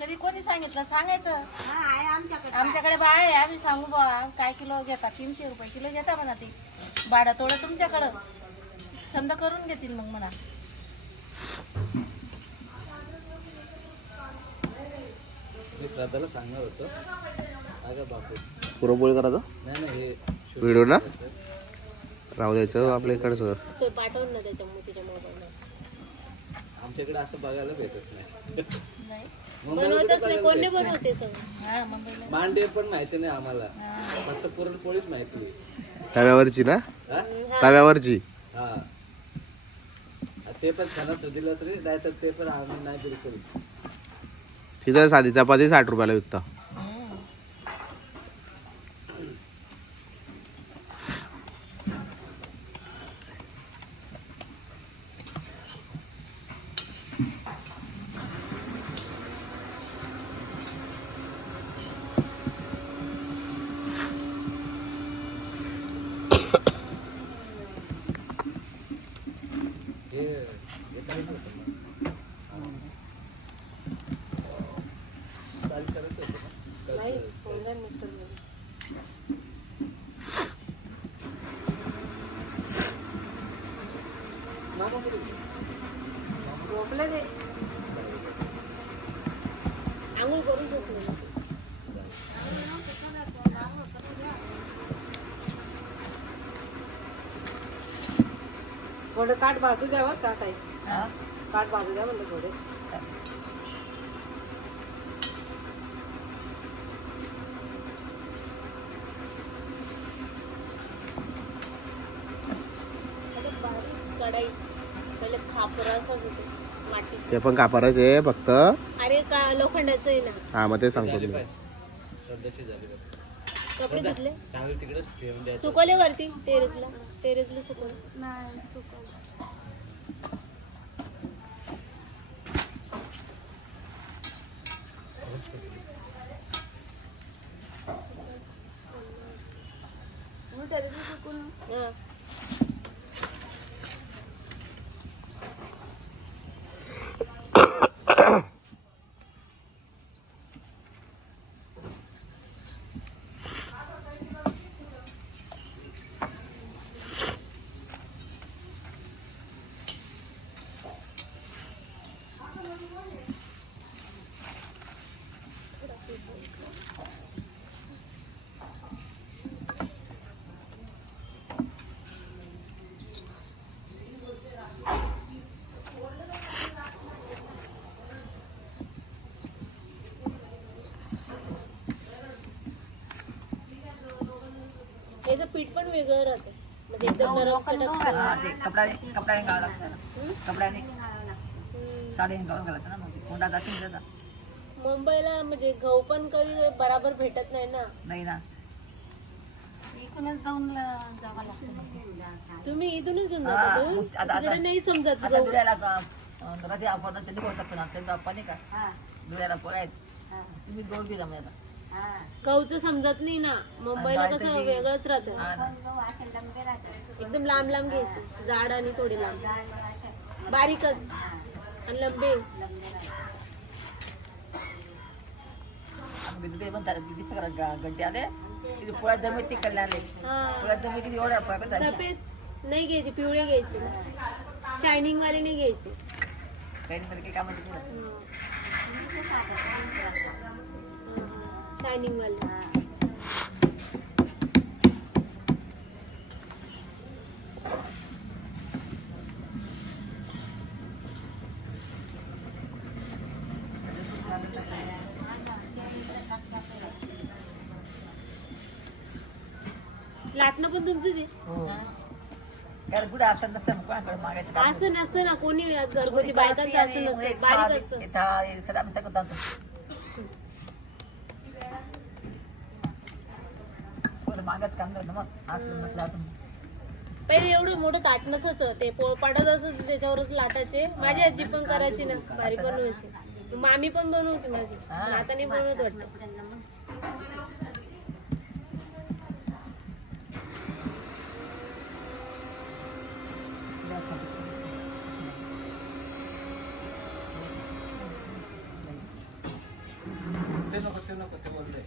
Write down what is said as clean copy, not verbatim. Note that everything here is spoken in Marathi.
कधी कोणी सांगितलं सांगायचं. आहे आमच्याकडे बाय आहे, आम्ही सांगू बा काय किलो घेता, 300 रुपये किलो घेता म्हणा. ते भाडं थोडं तुमच्याकडं छंद करून घेतील मग म्हणा. श्राद्धाला सांगणार होतं अगं बापू पुरणपोळी करायचं नाही व्हिडिओ ना राहू द्यायचं आपल्या इकडचं. ते पाठवून ना त्याच्या मोबाईलला. आमच्याकडे असं बघायला भेटत नाही. नाही बनवतच नाही, कोणी बनवते सगळं. हा मुंबईला मांडे पण माहिती नाही आम्हाला, फक्त पुरणपोळीच माहिती आहे. तव्यावरची ना, हा? तव्यावरची. हा ते पण सणासुदीलाच रे, नाही तर ते पण आम्ही नाही बिलकुल. तिथं साधी चपाती 60 रुपयाला विकता. नाही ऑनलाईन मिक्सर झोपले ते आंघोळ करून झोपले. थोडं काठ भाजू द्यावं का ताई, काठ भाजू द्या म्हणलं थोडे. कढाई पहिले खापराचाच होतो माती. ते पण कापाराच आहे फक्त. अरे का लोखंडाचं आहे ना. हा मग ते सांगतो झाली तुम्ही. पाय. श्रद्धाची झाली बघ. कपडे धुतले चांगली तिकडेच ठेवून द्यायचं. सुकवले वरती टेरेसला सुकवले. नाही सुकवलं. हा. याचं पीठ पण वेगळं राहतं, म्हणजे एकदम नरम चटक. कपड्याने गावं लागतं ना, कपड्याने साडीने गावून घालायचं ना, मग कोंडा जातील त्याचा. मुंबईला म्हणजे गहू पण कधी बराबर भेटत नाही ना. नाही ना, इकडूनच जाऊन जावं लागतं. तुम्ही इथूनच घेऊन हा, जाता मग का? आता- तिकडे नाही समजत आता गहू. धुळ्याला कधी आपण त्यांनी गोष्ट पण त्यांचा अप्पा नाही का, धुळ्याला पोळ्या आहेत, तुम्ही दोन बी जमले आता. गहूचं समजत नाही ना. मुंबईला कसं वेगळंच राहतं, हा ना. एकदम लांब लांब घ्यायचे, जाड आणि थोडे लांब, बारीकच आणि लंबे. आम्ही तिथे म्हणतात किती सगळं गड्डे आले, तिथे पोळ्या जमीत ते कल्याण आले, हा पोळ्या जमीत किती एवढ्या पोळ्या झाल्या. सफेद नाही घ्यायचे, पिवळे घ्यायचे, शायनिंग वाले नाही घ्यायचे. काही नाही काही कामाची नाही. शायनिंग वाले. लाटणं पण तुमचंच आहे. हो. कारण पुढे आता नसतं कोणाकडे मागायचं काम असं नसतं ना, कोणी घरगुती बायकांचं असं नसतं, बारीक असतं. आम्ही सगळं आणतो. मागत काम करतो मग म्हटलं आपण पहिले एवढं मोठं ताट नसायचं, ते पोळपाटात असं त्याच्यावरच लाटायचे. माझी आजी पण करायची ना, भारी बनवायची. मामी पण बनवते माझी, पण आता नाही बनवत वाटतं. ते नको ते नको ते बोलले